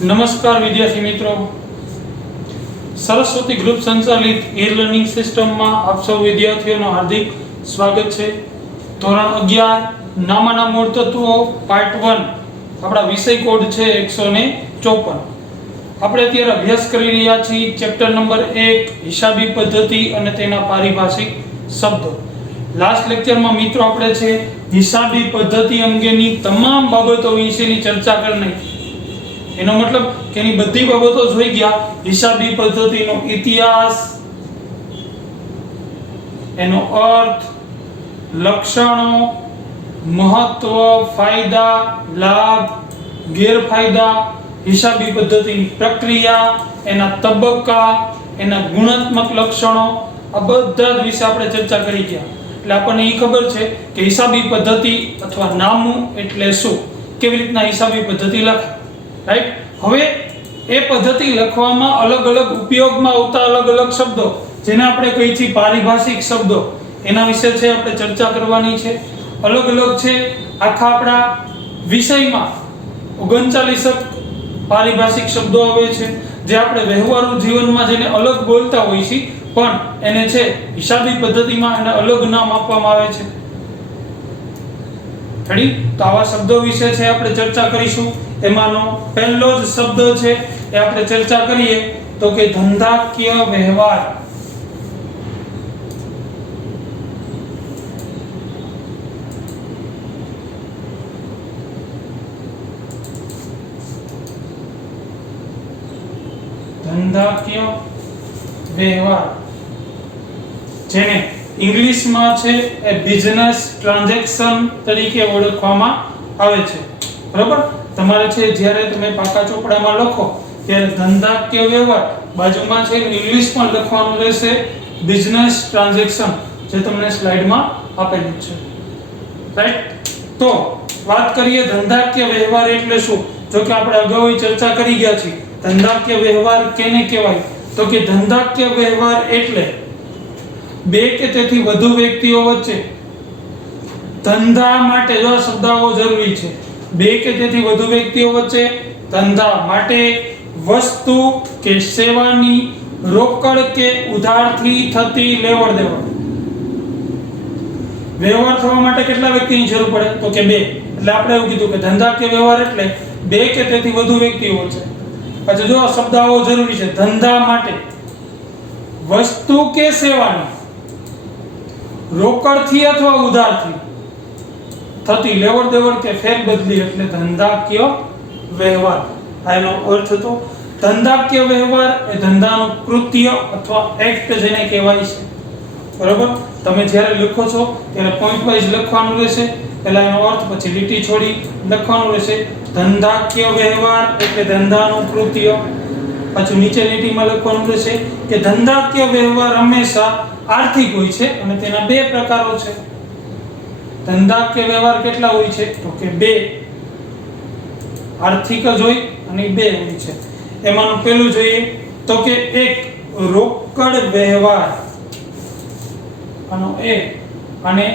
નમસ્કાર વિદ્યાર્થી મિત્રો, સરસ્વતી ગ્રુપ સંચાલિત ઈ-લર્નિંગ સિસ્ટમમાં આપ સૌ વિદ્યાર્થીઓનું હાર્દિક સ્વાગત છે. ધોરણ 11 નામના મૂળ તત્વો પાર્ટ 1 આપણા વિષય કોડ છે 154. આપણે અત્યારે અભ્યાસ કરી રહ્યા છીએ ચેપ્ટર નંબર 1 હિસાબી પદ્ધતિ અને તેના પારિભાષિક શબ્દો. લાસ્ટ લેક્ચરમાં મિત્રો આપણે છે હિસાબી પદ્ધતિ અંગેની તમામ બાબતો વિશેની ચર્ચા કરી નાખી. એનો મતલબ કે એની બધી બાબતો જોઈ ગયા. હિસાબી પદ્ધતિનો ઇતિહાસ, એનો અર્થ, લક્ષણો, મહત્વ, ફાયદા, લાભ, ગેરફાયદા, હિસાબી પદ્ધતિની પ્રક્રિયા, એના તબક્કા, એના ગુણાત્મક લક્ષણો, આ બધા જ વિશે આપણે ચર્ચા કરી ગયા. એટલે આપણને એ ખબર છે કે હિસાબી પદ્ધતિ અથવા નામું એટલે શું, કેવી રીતના હિસાબી પદ્ધતિ લખાય. રાઈટ. હવે એ પદ્ધતિ લખવામાં અલગ અલગ ઉપયોગમાં આવતા અલગ અલગ શબ્દો, જેને આપણે કહીએ છીએ પારિભાષિક શબ્દો, એના વિશે છે આપણે ચર્ચા કરવાની છે. અલગ અલગ છે. આખા આપણા વિષયમાં 39 પારિભાષિક શબ્દો આવે છે, જે આપણે વ્યવહારુ જીવનમાં જેને અલગ બોલતા હોઈએ છીએ, પણ એને છે હિસાબી પદ્ધતિમાં એને અલગ નામ આપવામાં આવે છે. રેડી? તો આવા શબ્દો વિશે છે આપણે ચર્ચા કરીશું. એમાંનો પહેલો જ શબ્દ છે એ આપણે ચર્ચા કરીએ તો કે ધંધાકીય વ્યવહાર. ધંધાકીય વ્યવહાર, જેને ઇંગ્લિશમાં છે એ બિઝનેસ ટ્રાન્ઝેક્શન તરીકે ઓળખવામાં આવે છે. બરાબર? તમારે છે જ્યારે તમે પાકા ચોપડામાં લખો ત્યારે ધંધાકીય વ્યવહાર બાજુમાં છે ઇંગ્લિશ પણ લખવાનું રહેશે બિઝનેસ ટ્રાન્ઝેક્શન, જે તમને સ્લાઇડમાં આપેલું છે. રાઈટ? તો વાત કરીએ ધંધાકીય વ્યવહાર એટલે શું. જો કે આપણે અગાઉ ચર્ચા કરી ગયા છીએ. ધંધાકીય વ્યવહાર કેને કહેવાય? તો કે ધંધાકીય વ્યવહાર એટલે બે કે તેથી વધુ વ્યક્તિઓ વચ્ચે ધંધા માટે, જો શબ્દાઓ જરૂરી છે, બે કે તેથી વધુ વ્યક્તિઓ વચ્ચે ધંધા માટે વસ્તુ કે સેવાની રોકડ કે ઉધારથી થતી લેવડ દેવડ. વ્યવહાર થવા માટે કેટલા વ્યક્તિની જરૂર પડે? તો કે બે. એટલે આપણે એવું કીધું કે ધંધાકીય વ્યવહાર એટલે બે કે તેથી વધુ વ્યક્તિઓ વચ્ચે. પછી જો શબ્દાઓ જરૂરી છે, ધંધા માટે વસ્તુ કે સેવાની રોકડથી અથવા ઉધારથી થતી લેવડ દેવડ કે ફેરબદલી, એટલે ધંધાકીય વ્યવહાર. આનો અર્થ તો ધંધાકીય વ્યવહાર એ ધંધાનું કૃત્ય અથવા એક્ટ જેને કહેવાય છે. બરાબર? તમે જ્યારે લખો છો ત્યારે પોઈન્ટ વાઇઝ લખવાનું રહેશે. પહેલા એનો અર્થ, પછી લીટી છોડી લખવાનું રહેશે. ધંધાકીય વ્યવહાર એટલે ધંધાનું કૃત્ય. પછી નીચે લીટીમાં લખવાનું રહેશે કે ધંધાકીય વ્યવહાર હંમેશા આર્થિક હોય છે અને તેના બે પ્રકારો છે. ધંધાકીય વ્યવહાર કેટલા હોય છે? તો કે બે. આર્થિક જ હોય અને બે હોય છે. એમાંનું પહેલું જોઈએ તો કે એક રોકડ વ્યવહાર. આનો એ અને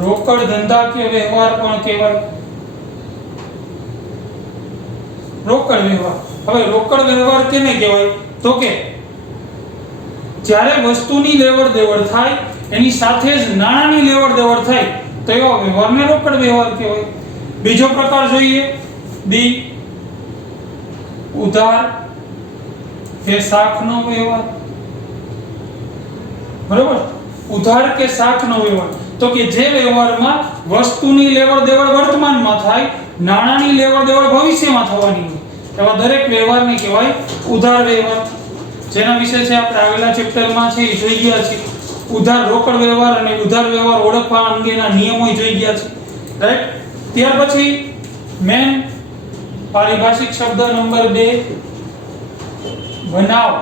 રોકડ ધંધાકીય વ્યવહાર પણ કહેવાય. રોકડ વ્યવહાર. હવે રોકડ વ્યવહાર કેને કહેવાય? તો કે જ્યારે વસ્તુની લેવડ દેવડ થાય એની સાથે જ નાણાંની લેવડ દેવડ થાય તો એવા વ્યવહારને રોકડ વ્યવહાર કહેવાય. બીજો પ્રકાર જોઈએ, બી ઉધાર કે શાખનો વ્યવહાર. બરોબર? ઉધાર કે શાખનો વ્યવહાર તો કે જે વ્યવહારમાં વસ્તુની લેવડ દેવડ વર્તમાનમાં થાય, નાણાંની લેવડ દેવડ ભવિષ્યમાં થવાની હોય, એવા દરેક વ્યવહારને કહેવાય ઉધાર વ્યવહાર. જેના વિશે છે આપણે આગલા ચેપ્ટરમાં છે એ જોઈ ગયા છે. ઉધાર રોકડ વ્યવહાર અને ઉધાર વ્યવહાર ઓળખવા અંગેના નિયમો જોઈ ગયા છે. રાઈટ? ત્યાર પછી મેન પારિભાષિક શબ્દ નંબર 2 બનાવ.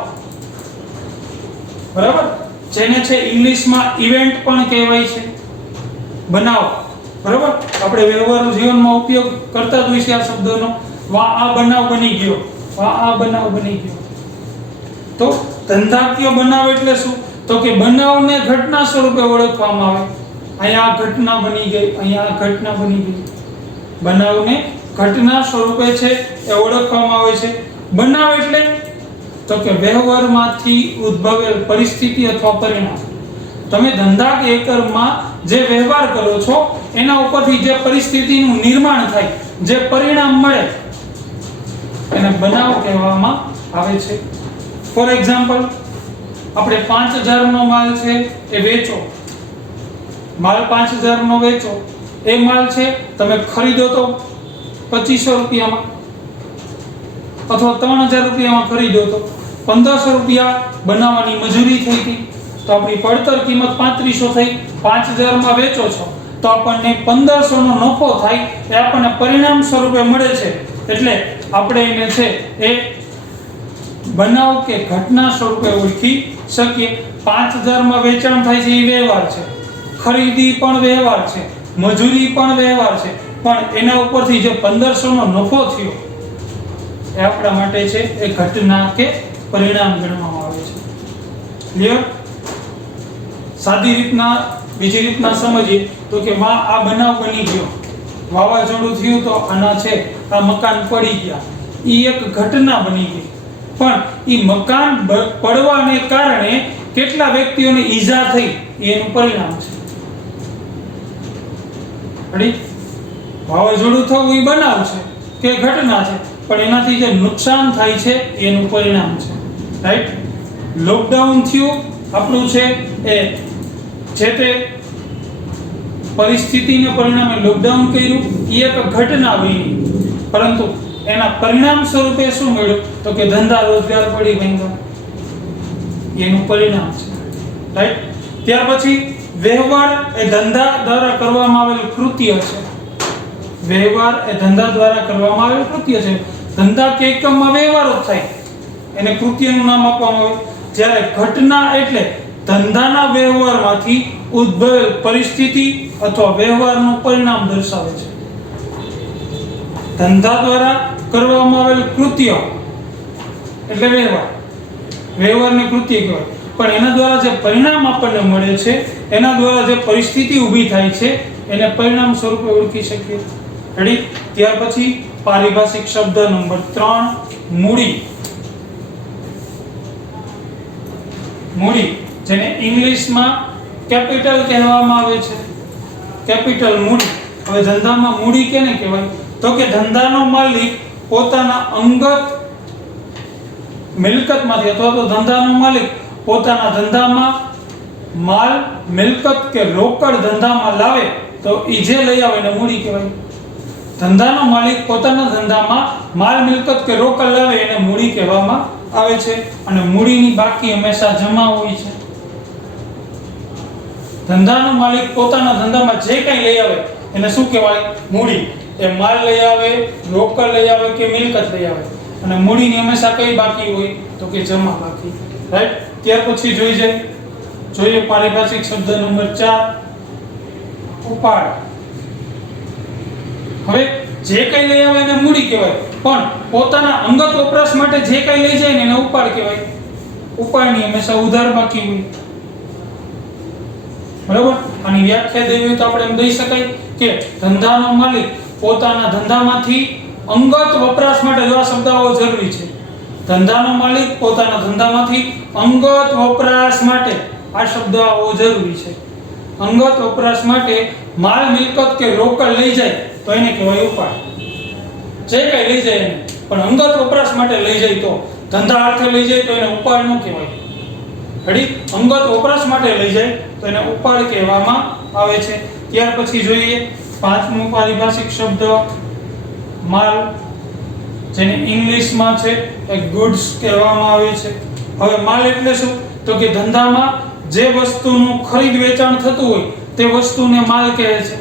બરાબર? જેને છે ઇંગ્લિશમાં ઇવેન્ટ પણ કહેવાય છે. બનાવ. બરાબર? આપણે વ્યવહારુ જીવનમાં ઉપયોગ કરતા જ હોય છે આ શબ્દનો. વા આ બનાવ બની ગયો, વા આ બનાવ બની ગયો. તો ધંધાકીય બનાવ એટલે શું? તો કે બનાવને ઘટના સ્વરૂપે ઓળખવામાં આવે. અહીંયા આ ઘટના બની ગઈ, અહીંયા આ ઘટના બની ગઈ. બનાવને ઘટના સ્વરૂપે છે એ ઓળખવામાં આવે છે. બનાવ એટલે તો કે વ્યવહારમાંથી ઉદ્ભવેલ પરિસ્થિતિ અથવા પરિણામ. તમે ધંધા કે એકરમાં જે વ્યવહાર કરો છો એના ઉપરથી જે પરિસ્થિતિનું નિર્માણ થાય, જે પરિણામ મળે એને બનાવ કહેવામાં આવે છે. ફોર એક્ઝામ્પલ, આપણે 5000 નો માલ છે એ વેચો, માલ 5000 નો વેચો, એ માલ છે તમે ખરીદો તો 2500 રૂપિયામાં અથવા 3000 રૂપિયામાં ખરીદો તો 1500 રૂપિયા બનાવવાની મજૂરી થઈ હતી, તો આપણી પડતર કિંમત 3500 થઈ. 5000 માં વેચો છો તો આપણને 1500 નો નફો થાય, એ આપણને પરિણામ સ્વરૂપે મળે છે. એટલે આપણે એને છે એ બનાવ કે ઘટના સ્વરૂપે ઓળખી શકીએ. 5000 માં વેચાણ થાય છે એ વ્યવહાર છે, ખરીદી પણ વ્યવહાર છે, મજૂરી પણ વ્યવહાર છે, પણ એના ઉપરથી જે 1500 નો નફો થયો એ આપણા માટે છે એ ઘટના કે પરિણામ ગણવામાં આવે છે. ક્લિયર? સાદી રીતના, બીજી રીતના સમજીએ તો કે આ બનાવ બની ગયો, વાવાઝોડું થયું તો આના છે આ મકાન પડી ગયા, એ એક ઘટના બની ગઈ. પણ એ મકાન પડવાને કારણે કેટલા વ્યક્તિઓને ઈજા થઈ એનું પરિણામ છે. વાવાઝોડું થવું એ બનાવ છે કે ઘટના છે, પણ એનાથી જે નુકસાન થાય છે એનું પરિણામ છે. રાઈટ? લોકડાઉન થયું આપણું છે એ જે તે પરિસ્થિતિને પરિણામે લોકડાઉન કર્યું, એ એક ઘટના બની, પરંતુ એના પરિણામ સ્વરૂપે શું મળ્યું તો કે ધંધા રોજગાર પડી ભાંગ્યા, એનું પરિણામ છે. રાઈટ? ત્યાર પછી વ્યવહાર એ ધંધા દ્વારા કરવામાં આવેલ કૃત્ય છે. વ્યવહાર એ ધંધા દ્વારા કરવામાં આવેલ કૃત્ય છે. ધંધા કે એકમમાં વ્યવહારો થાય, એને કૃત્યનું નામ આપવામાં આવે. જ્યારે ઘટના એટલે ધંધાના વ્યવહારમાંથી ઉદ્ભવેલ પરિસ્થિતિ અથવા વ્યવહારનું પરિણામ દર્શાવે છે. ધંધા દ્વારા કરવામાં આવેલ કૃત્ય એટલે વ્યવહાર, વ્યવહારને કૃત્ય કહેવાય. પણ એના દ્વારા જે પરિણામ આપણને મળે છે, એના દ્વારા જે પરિસ્થિતિ ઊભી થાય છે એને પરિણામ સ્વરૂપે ઓળખી શકીએ. રેડી? ત્યાર પછી પારિભાષિક શબ્દ નંબર 3 મૂડી. મૂડી જેને ઇંગ્લિશમાં કેપિટલ કહેવામાં આવે છે. કેપિટલ, મૂડી. હવે ધંધામાં મૂડી કેને કહેવાય તો કે ધંધાનો માલિક પોતાના અંગત મિલકતમાંથી અથવા તો ધંધાનો માલિક પોતાના ધંધામાં માલ, મિલકત કે રોકડ ધંધામાં લાવે તો એ જે લઈ આવે એને મૂડી કહેવાય. ધંધાનો માલિક પોતાના ધંધામાં માલ, મિલકત કે રોકડ લાવે એને મૂડી કહેવામાં આવે છે. અને મૂડીની બાકી હંમેશા જમા હોય છે. ધંધાનો માલિક પોતાના ધંધામાં જે કંઈ લઈ આવે એને શું કહેવાય? મૂડી. એ માલ લઈ આવે, રોકડ લઈ આવે કે મિલકત લઈ આવે, અને મૂડીની હંમેશા કઈ બાકી હોય તો કે જમા બાકી. રાઈટ? ત્યાર પછી જોઈએ પારિભાષિક શબ્દ નંબર 4 ઉપાડ. હવે જે કંઈ લઈ આવે એને મૂડી કહેવાય, પણ પોતાના અંગત વપરાશ માટે જે કંઈ લઈ જાય ને એને ઉપાડ કહેવાય. ઉપાડની હંમેશા ઉધાર બાકી હોય. બરાબર? આની વ્યાખ્યા દેવી હોય તો આપણે એમ દઈ શકાય કે ધંધાનો માલિક પોતાના ધંધામાંથી અંગત વપરાશ માટે જો આ શબ્દ આવવો જરૂરી છે. ધંધાનો માલિક પોતાના ધંધામાંથી અંગત વપરાશ માટે આ શબ્દ આવવો જરૂરી છે. અંગત વપરાશ માટે માલ, મિલકત કે રોકડ લઈ જાય તો એને કહેવાય ઉપાડ. જે કંઈ લઈ જાય એને, પણ અંગત વપરાશ માટે લઈ જાય તો, ધંધા અર્થે લઈ જાય તો એને ઉપાડ ન કહેવાય. રેડી? અંગત વપરાશ માટે લઈ જાય તો એને ઉપાડ કહેવામાં આવે છે. ત્યાર પછી જોઈએ પાંચમો પારિભાષિક શબ્દ માલ, જેને ઇંગ્લિશમાં છે એ ગુડ્સ કહેવામાં આવે છે. હવે માલ એટલે શું તો કે ધંધામાં જે વસ્તુનું ખરીદ વેચાણ થતું હોય તે વસ્તુને માલ કહે છે.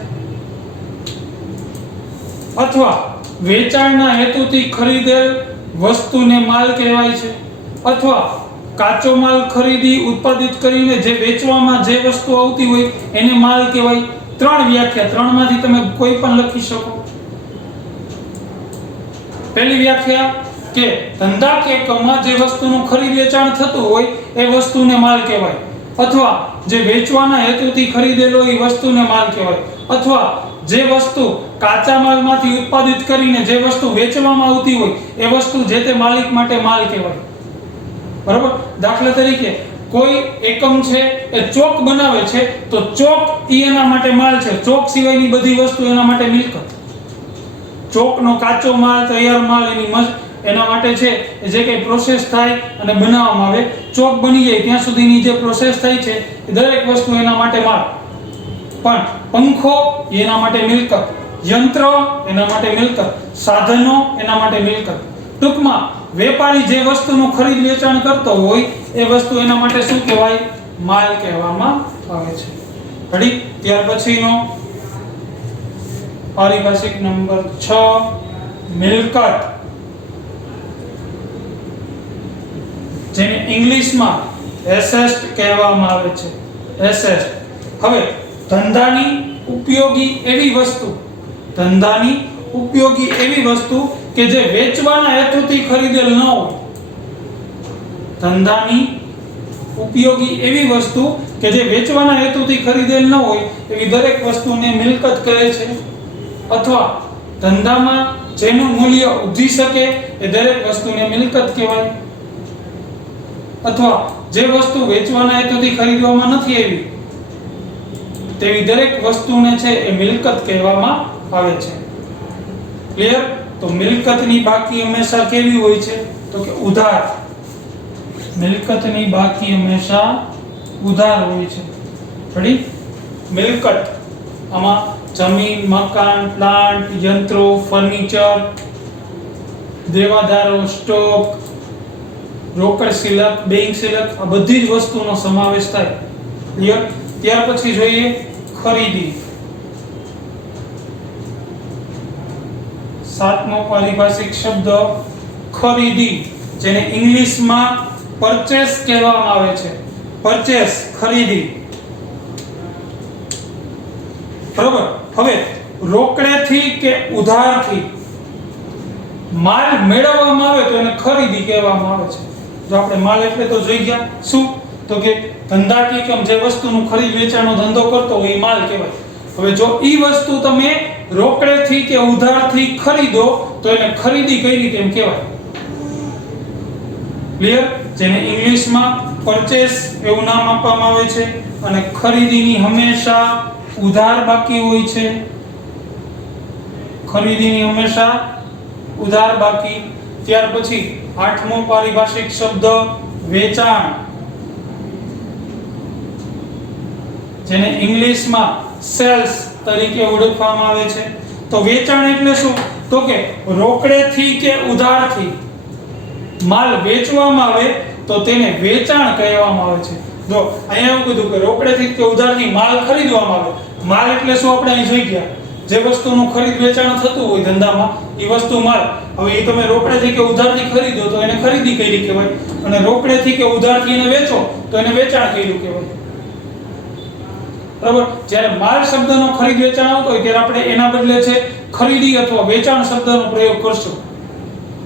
અથવા વેચાણના હેતુથી ખરીદેલ વસ્તુને માલ કહેવાય છે. અથવા કાચો માલ ખરીદી ઉત્પાદિત કરીને જે વેચવામાં જે વસ્તુ આવતી હોય એને માલ કહેવાય. 3 વ્યાખ્યા, 3 માંથી તમે કોઈ પણ લખી શકો. પહેલી વ્યાખ્યા કે ધંધા કે એકમમાં જે વસ્તુનું ખરીદ વેચાણ થતું હોય એ વસ્તુને માલ કહેવાય. અથવા જે વેચવાના હેતુથી ખરીદેલો એ વસ્તુને માલ કહેવાય. અથવા જે વસ્તુ કાચા માલમાંથી ઉત્પાદિત કરીને જે વસ્તુ વેચવામાં આવતી હોય એ વસ્તુ જે તે માલિક માટે માલ કહેવાય. બરાબર. દાખલા તરીકે કોઈ એકમ છે એ ચોક બનાવે છે તો ચોક એના માટે માલ છે. ચોક સિવાયની બધી વસ્તુ એના માટે મિલકત. ચોકનો કાચો માલ, તૈયાર માલ એના માટે છે જે કંઈ પ્રોસેસ થાય અને બનાવવામાં આવે, ચોક બની જાય ત્યાં સુધીની જે પ્રોસેસ થાય છે એ દરેક વસ્તુ એના માટે માલ. પણ પંખો એના માટે મિલકત, યંત્ર એના માટે મિલકત, સાધનો એના માટે મિલકત. ટૂંકમાં વેપારી જે વસ્તુનું ખરીદ વેચાણ કરતો હોય એ વસ્તુ એના માટે શું કહેવાય? માલ કહેવામાં આવે છે. ઘડી ત્યાર પછીનો પારિભાષિક નંબર 6 મિલકત, જેને ઇંગ્લિશમાં એસેટ કહેવામાં આવે છે. એસેટ. હવે ધંધાની ઉપયોગી એવી વસ્તુ કે જે વેચવાના હેતુથી ખરીદેલ ન હોય. ધંધાની ઉપયોગી એવી વસ્તુ કે જે વેચવાના હેતુથી ખરીદેલ ન હોય એવી દરેક વસ્તુને મિલકત કહે છે. અથવા ધંધામાં જેનું મૂલ્ય ઉધી શકે એ દરેક વસ્તુને મિલકત કહેવાય. અથવા જે વસ્તુ વેચવાના હેતુથી ખરીદવામાં નથી આવી તેવી દરેક વસ્તુને છે એ મિલકત કહેવામાં આવે છે. ક્લિયર? તો મિલકતની બાકી હંમેશા કેવી હોય છે? તો કે ઉધાર. મિલકતની બાકી હંમેશા ઉધાર હોય છે. રેડી? મિલકત આમાં જમીન, મકાન, પ્લાન્ટ, યંત્રો, ફર્નિચર, દેવાદારો, સ્ટોક, રોકડ સિલક, બેંક સિલક, આ બધી જ વસ્તુનો સમાવેશ થાય. ક્લિયર? ત્યાર પછી જોઈએ ખરીદી. 7મો પારિભાષિક શબ્દ ખરીદી, જેને ઇંગ્લિશમાં પરચેસ કહેવામાં આવે છે. પરચેસ, ખરીદી. બરોબર. હવે રોકડેથી કે ઉધારથી માલ મેળવવામાં આવે તો એને ખરીદી કહેવામાં આવે છે. જો આપણે માલ એટલે તો જોઈ ગયા શું? તો કે ધંધાકીય કામ, જે વસ્તુનું ખરીદ વેચાણનો ધંધો કરતો હોય એ માલ કહેવાય. હવે જો ઈ વસ્તુ તમે રોકડેથી કે ઉધારથી ખરીદો તો એને ખરીદી કરી તેમ કહેવાય. ક્લિયર? જેને ઇંગ્લિશમાં પરચેસ એવું નામ આપવામાં આવે છે. અને ખરીદીની હંમેશા ઉધાર બાકી હોય છે. ખરીદીની હંમેશા ઉધાર બાકી. ત્યાર પછી 8મો પારિભાષિક શબ્દ વેચાણ, જેને ઇંગ્લિશમાં સેલ્સ તરીકે ઓળખવામાં આવે છે. તો વેચાણ એટલે શું? તો કે રોકડેથી કે ઉધારથી માલ વેચવામાં આવે તો તેને વેચાણ કહેવામાં આવે છે. જો અહીંયા એવું કીધું કે રોકડેથી કે ઉધારથી માલ ખરીદવામાં આવે. માલ એટલે શું? આપણે અહીં જોઈ ગયા જે વસ્તુનું ખરીદ વેચાણ થતું હોય ધંધામાં એ વસ્તુ માલ. હવે એ તમે રોકડેથી કે ઉધારથી ખરીદો તો એને ખરીદી કરી કહેવાય, અને રોકડેથી કે ઉધારથી એને વેચો તો એને વેચાણ કર્યું કહેવાય. બરાબર. જ્યારે માલ શબ્દનો ખરીદ વેચાણ આવતો હોય ત્યારે આપણે એના બદલે છે ખરીદી અથવા વેચાણ શબ્દનો પ્રયોગ કરશું.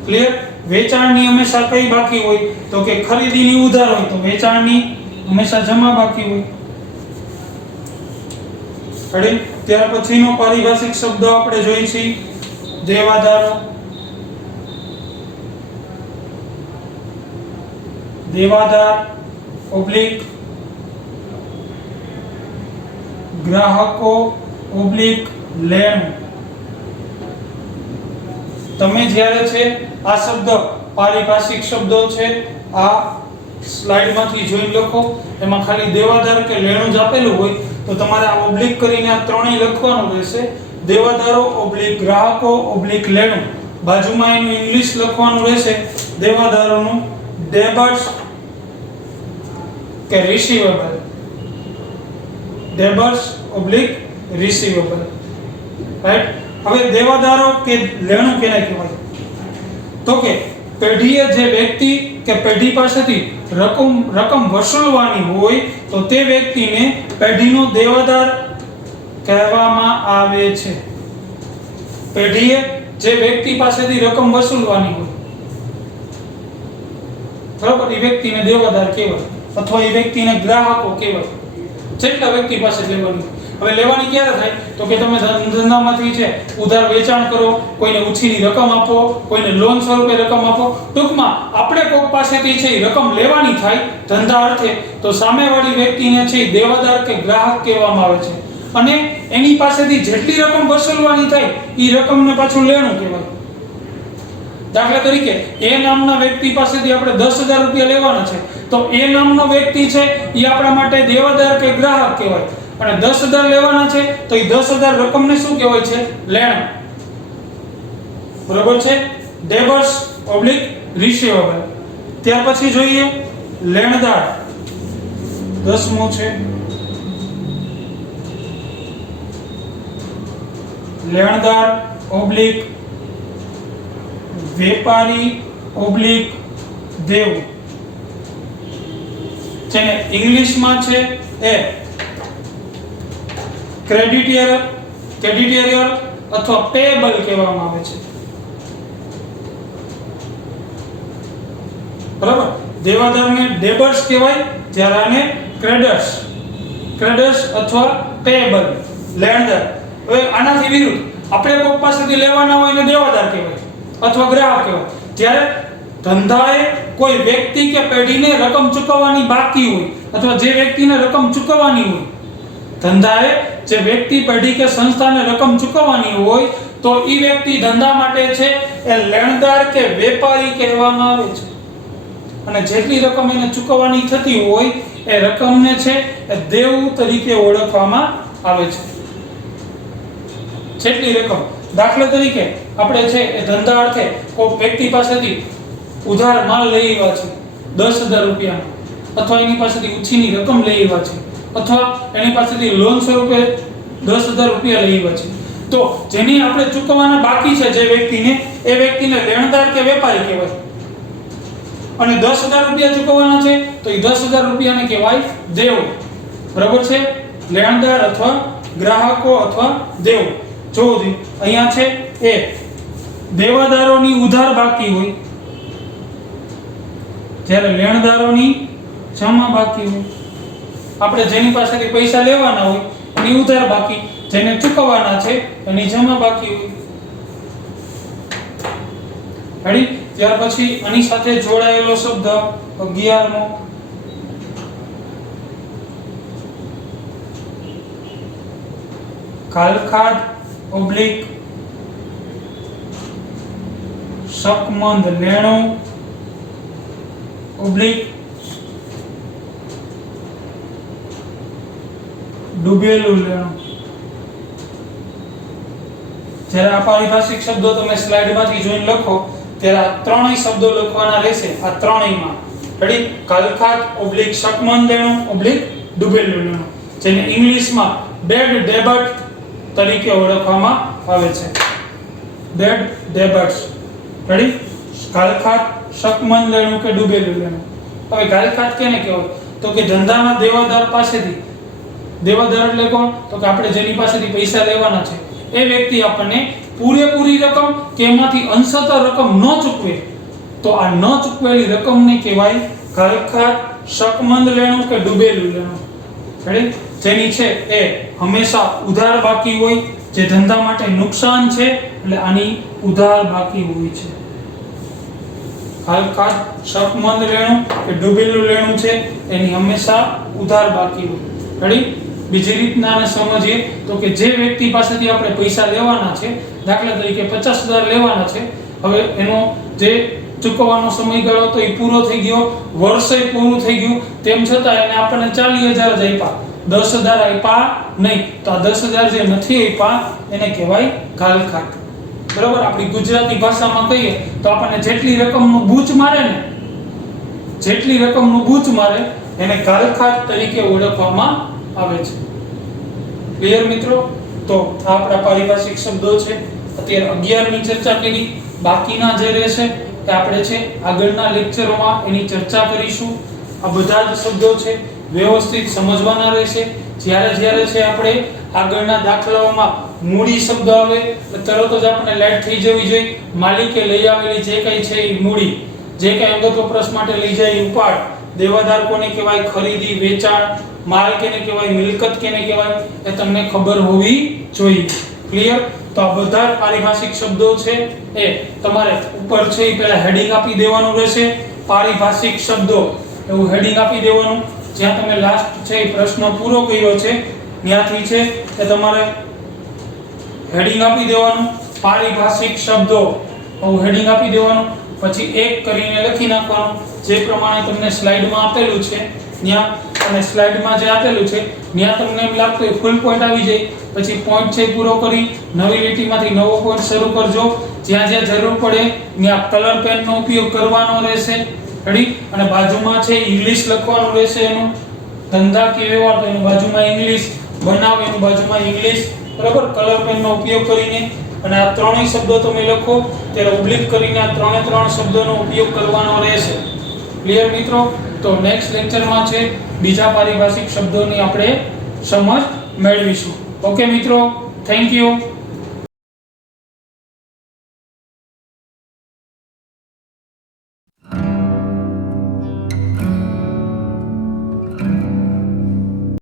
ક્લિયર? વેચાણની હંમેશા કઈ બાકી હોય? તો કે ખરીદીની ઉધાર હોય તો વેચાણની હંમેશા જમા બાકી હોય. રેડી? ત્યાર પછીનો પારિભાષિક શબ્દ આપણે જોઈ છીએ દેવાદારો. દેવાદાર ઓબ્લિક ગ્રાહકો ઓબ્લિક લેણું. તમે જ્યારે છે આ શબ્દ પારિભાષિક શબ્દો છે આ સ્લાઇડમાંથી જોઈ લખો. એમાં ખાલી દેવાદાર કે લેણું જ આપેલું હોય તો તમારે આ ઓબ્લિક કરીને આ ત્રણેય લખવાનું રહેશે. દેવાદારો ઓબ્લિક ગ્રાહકો ઓબ્લિક લેણું. બાજુમાં એનું ઇંગ્લિશ લખવાનું રહેશે દેવાદારોનું ડેબર્સ કે receivable. Debtors oblique receivable. Right? હવે દેવાદારો કે લેણું કેને કહેવાય? તો કે પેઢીએ જે વ્યક્તિ કે પેઢી પાસેથી રકમ વસૂલવાની હોય તો તે વ્યક્તિને પેઢીનો દેવાદાર કહેવામાં આવે છે. પેઢીએ જે વ્યક્તિ પાસેથી રકમ વસૂલવાની હોય બરાબર એ વ્યક્તિને દેવાદાર કહેવાય, અથવા એ વ્યક્તિને ગ્રાહકો કહેવાય. જેટલા વ્યક્તિ પાસે લેવાની. હવે લેવાની ક્યારે થાય તો કે તમે ધંધામાંથી છે ઉધાર વેચાણ કરો, કોઈને ઉછીની રકમ આપો, કોઈને લોન સ્વરૂપે રકમ આપો, ટૂંકમાં આપણે કોઈક પાસેથી છે એ રકમ લેવાની થાય ધંધા અર્થે, તો સામેવાળી વ્યક્તિને છે એ દેવાદાર કે ગ્રાહક કહેવામાં આવે છે અને એની પાસેથી જેટલી રકમ વસૂલવાની થાય એ રકમને પાછું લેણું કહેવાય. દાખલા તરીકે એ નામના વ્યક્તિ પાસેથી આપણે 10,000 રૂપિયા લેવાના છે તો એ નામનો વ્યક્તિ છે એ આપણા માટે દેવાદાર કે ગ્રાહક કહેવાય અને 10,000 લેવાના છે તો એ 10,000 રકમને શું કહેવાય છે? લેણ. બરોબર છે? ડેબર્સ ઓબ્લિક રિસીવેબલ. ત્યાર પછી જોઈએ લેણદાર. 10મું છે લેણદાર ઓબ્લિક વેપારી ઓબ્લિક દેવું, જેને ઇંગ્લિશમાં છે એ ક્રેડિટિયર અથવા પેએબલ કહેવામાં આવે છે. બરાબર? દેવાદારને ડેબર્સ કહેવાય જ્યારે આને ક્રેડર્સ અથવા પેએબલ લેણદાર. હવે આનાથી વિરુદ્ધ આપણે કોઈ પાસેથી લેવાના હોય એને દેવાદાર કહેવાય અથવા ગ્રાહક કહેવાય. જ્યારે ધંધાએ કોઈ વ્યક્તિ કે પેઢીને રકમ ચૂકવવાની બાકી હોય અથવા જે વ્યક્તિને રકમ ચૂકવવાની હોય, ધંધાએ જે વ્યક્તિ પેઢી કે સંસ્થાને રકમ ચૂકવવાની હોય તો એ વ્યક્તિ ધંધા માટે છે એ લેણદાર કે વેપારી કહેવામાં આવે છે અને જેટલી રકમ એને ચૂકવવાની થતી હોય એ રકમને છે એ દેવું તરીકે ઓળખવામાં આવે છે. જેટલી રકમ, દાખલા તરીકે આપણે છે એ ધંધા અર્થે કોઈ વ્યક્તિ પાસેથી ઉધાર માલ લઈ આવ્યા છે 10,000 રૂપિયાનો, અથવા એની પાસેથી ઉછીની રકમ લઈ આવ્યા છે, અથવા એની પાસેથી લોન સ્વરૂપે 10,000 રૂપિયા લઈ આવ્યા છે, તો જેની આપણે ચૂકવવાના બાકી છે જે વ્યક્તિને, એ વ્યક્તિને લેણદાર કે વેપારી કહેવાય. અને 10,000 રૂપિયા ચૂકવવાના છે તો એ 10,000 રૂપિયાને કહેવાય દેવું. બરાબર છે? લેણદાર અથવા ગ્રાહકો અથવા દેવું. જો અહીંયા છે એ દેવાદારોની ઉધાર બાકી હોય, જ્યારે લેણદારોની જમા બાકી હોય. આપણે જેની પાસેથી પૈસા લેવાના હોય એની ઉધાર બાકી, જેને ચૂકવવાના છે એની જમા બાકી હોય. રેડી? ત્યાર પછી આની સાથે જોડાયેલો શબ્દ 11મો કાલખાદ ઓબ્લિક શકમંદ લેણું ઓબ્લિક ડૂબેલું લેણું. જ્યારે આ પારિભાષિક શબ્દો તમે સ્લાઇડમાંથી જોઈને લખો ત્યારે આ ત્રણેય શબ્દો લખવાના રહેશે. આ ત્રણેયમાં રેડી? કાલખાદ ઓબ્લિક શકમંદ લેણું ઓબ્લિક ડૂબેલું લેણું, જેને ઇંગ્લિશમાં બેડ ડેબટ તરીકે ઓળખવામાં આવે છે. બેડ ડેબટ્સ. રેડી? કાલખાદ, શકમંદ લેણું કે ડૂબેલું લેણું. હવે કાલખાદ કેને કહેવાય તો કે ધંધાના દેવાદાર પાસેથી, દેવાદાર એટલે કોણ તો કે આપણે જેની પાસેથી પૈસા લેવાના છે એ વ્યક્તિ આપણને પૂરેપૂરી રકમ કે એમાંથી અંશતઃ રકમ ન ચૂકવે તો આ ન ચૂકવેલી રકમને કહેવાય કાલખાદ, શકમંદ લેણું કે ડૂબેલું લેણું. રેડી? જેની છે એ હંમેશા ઉધાર બાકી હોય, જે ધંધા માટે નુકસાન છે એટલે આની ઉધાર બાકી હોય છે. કાલખાદ, શકમંદ લેણું કે ડૂબેલું લેણું છે એની હંમેશા ઉધાર બાકી હોય. રેડી? બીજી રીતના આને સમજીએ તો કે જે વ્યક્તિ પાસેથી આપણે પૈસા લેવાના છે, દાખલા તરીકે 50,000 લેવાના છે, હવે એનો જે ચૂકવવાનો સમયગાળો તો એ પૂરો થઈ ગયો, વર્ષે પૂરું થઈ ગયું, તેમ છતાં એને આપણને 40,000 જ આપ્યા, 10,000 આપ્યા નહીં, તો આ 10,000 જે નથી આપ્યા એને કહેવાય કાલખાદ. બરાબર? આપણી ગુજરાતી ભાષામાં કહીએ તો આપણને જેટલી રકમનું બૂચ મારે ને, જેટલી રકમનું બૂચ મારે એને કાલખાદ તરીકે ઓળખવામાં આવે છે. ક્લિયર મિત્રો? તો આ આપણા પારિભાષિક શબ્દો છે. અત્યારે 11ની ચર્ચા કરી, બાકીના જે રહેશે એ આપણે છે આગળના લેક્ચરોમાં એની ચર્ચા કરીશું. આ બધા જ શબ્દો છે વ્યવસ્થિત સમજવાના રહેશે. જ્યારે છે આપણે આગળના દાખલાઓમાં મૂડી શબ્દ આવે તરત જ આપણે લાઈટ થઈ જવી જોઈએ. માલિકે લઈ આવેલી જે કંઈ છે એ મૂડી, જે કંઈ અંગત વપરાશ માટે લઈ જાય ઉપાડ, દેવાદાર કોને કહેવાય, ખરીદી, વેચાણ, માલ કેને કહેવાય, મિલકત કેને કહેવાય, એ તમને ખબર હોવી જોઈએ. ક્લિયર? તો આ બધા પારિભાષિક શબ્દો છે એ તમારે ઉપર છે એ પહેલા હેડિંગ આપી દેવાનું રહેશે. પારિભાષિક શબ્દો એવું હેડિંગ આપી દેવાનું. જ્યાં તમે લાસ્ટ છે એ પ્રશ્ન પૂરો કર્યો છે ત્યાંથી છે એ તમારે હેડિંગ આપી દેવાનું. પારિભાષિક શબ્દો એવું હેડિંગ આપી દેવાનું. પછી એક કરીને લખી નાખવાનું જે પ્રમાણે તમને સ્લાઇડમાં આપેલું છે ત્યાં. અને સ્લાઇડમાં જે આપેલું છે ત્યાં તમને એમ લાગતું હોય ફૂલ પોઈન્ટ આવી જાય, પછી પોઈન્ટ છે પૂરો કરી નવી લીટીમાંથી નવો પોઈન્ટ શરૂ કરજો. જ્યાં જ્યાં જરૂર પડે ત્યાં કલર પેનનો ઉપયોગ કરવાનો રહેશે. રેડી? અને બાજુમાં છે ઇંગ્લિશ લખવાનું રહેશે. એનું ધંધાકીય વ્યવહાર તો એની બાજુમાં ઇંગ્લિશ, બનાવ એની બાજુમાં ઇંગ્લિશ. બરાબર? કલર પેનનો ઉપયોગ કરીને. અને આ ત્રણેય શબ્દો તમે લખો ત્યારે ઓબ્લિક કરીને આ ત્રણ શબ્દોનો ઉપયોગ કરવાનો રહેશે. ક્લિયર મિત્રો? તો નેક્સ્ટ લેક્ચરમાં છે બીજા પારિભાષિક શબ્દોની આપણે સમજ મેળવીશું. ઓકે મિત્રો, થેન્ક યુ.